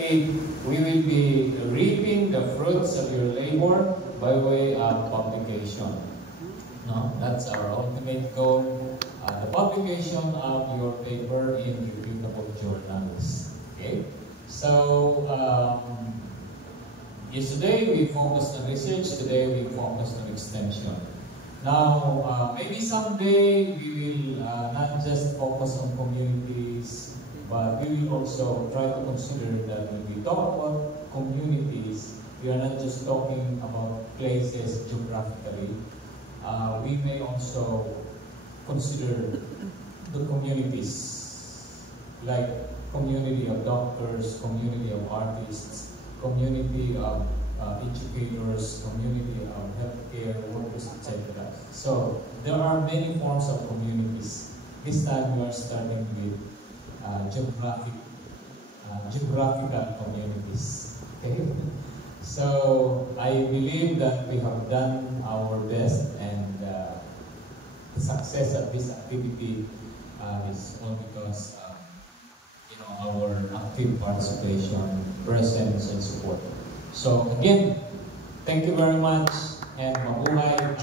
We will be reaping the fruits of your labor by way of publication. No, that's our ultimate goal. The publication of your paper in reputable journals. Okay, so yesterday we focused on research. Today we focused on extension. Now, maybe someday we will not just focus on communities, but we will also try to consider that when we talk about communities, we are not just talking about places geographically. We may also consider the communities, like community of doctors, community of artists, community of educators, community of healthcare workers, etc. So there are many forms of communities. This time we are starting with geographical communities. Okay? So I believe that we have done our best, and the success of this activity is all because our active participation, presence, and support. So again, thank you very much, and mabuhay.